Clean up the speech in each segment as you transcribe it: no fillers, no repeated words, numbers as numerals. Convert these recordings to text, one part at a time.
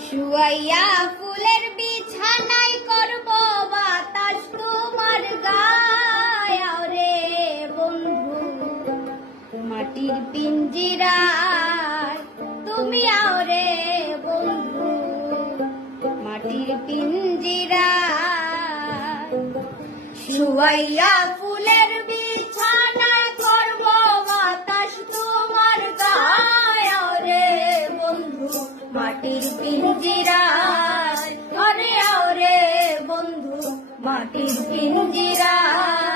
শুয়াইয়া ফুলের বিছানায় করব বাতাস তোমার গায় রে বন্ধু মাটির পিঞ্জিরায় তুমি রে বন্ধু মাটির পিঞ্জিরায় শুয়াইয়া ফুলের বিছানায় করব বাতাস তোমার গায় রে বন্ধু মাটির পিঞ্জিরায় রে বন্ধু মাটির পিঞ্জিরায়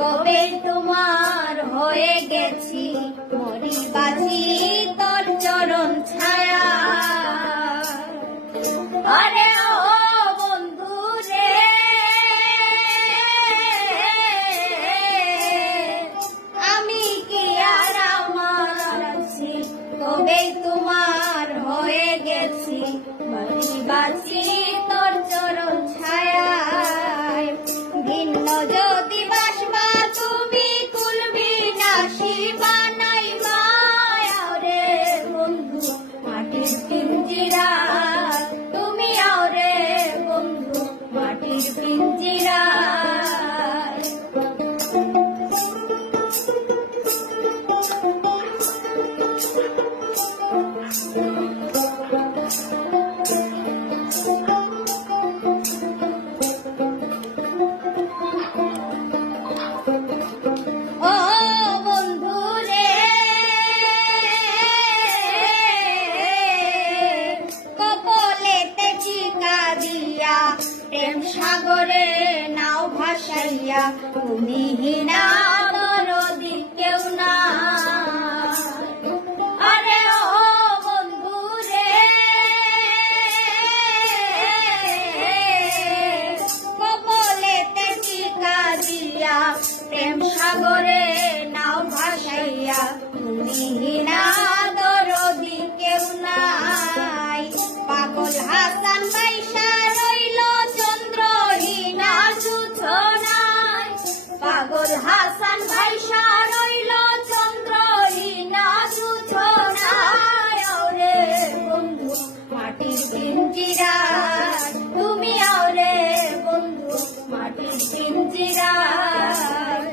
কবে তোমার হয়ে গেছি মরি বাজি তোর চরণ ছায়া আরে ও বন্ধু রে আমি কি আর আমার আছি কবে তোমার হয়ে গেছি মরি বাজি তোর চরণ ছায়া ভিন্ন যদি বাসবা তুমি কুলবি না শিবানাই মায়া রে বন্ধু মাটির পিঞ্জিরায় তুমি রে বন্ধু মাটির পিঞ্জিরায় প্রেম সাগরে নাও ভাসাইয়া তুমি হিনা দরদি কেউ না আরে ও বন্ধু রে কপলেতে টিকা দিয়া প্রেম সাগরে নাও ভাসাইয়া তুমি হিনা দরদি কেউ নাই পাগল হাসান বাইশা পাগল হাসান ভাইসা রইল চন্দ্রহীনা জুছনায় রে বন্ধু মাটির পিঞ্জিরায় তুমি রে বন্ধু মাটির পিঞ্জিরায়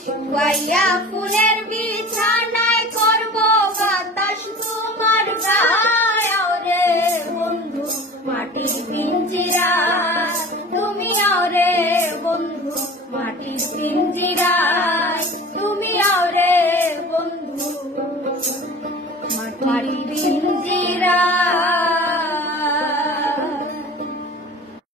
শুয়াইয়া ফুলের বিছানায় করব বাতাস তোমার গায় রে বন্ধু মাটির পিঞ্জিরায় তুমি রে বন্ধু মাটির পিঞ্জিরায় তুমি রে বন্ধু মাটির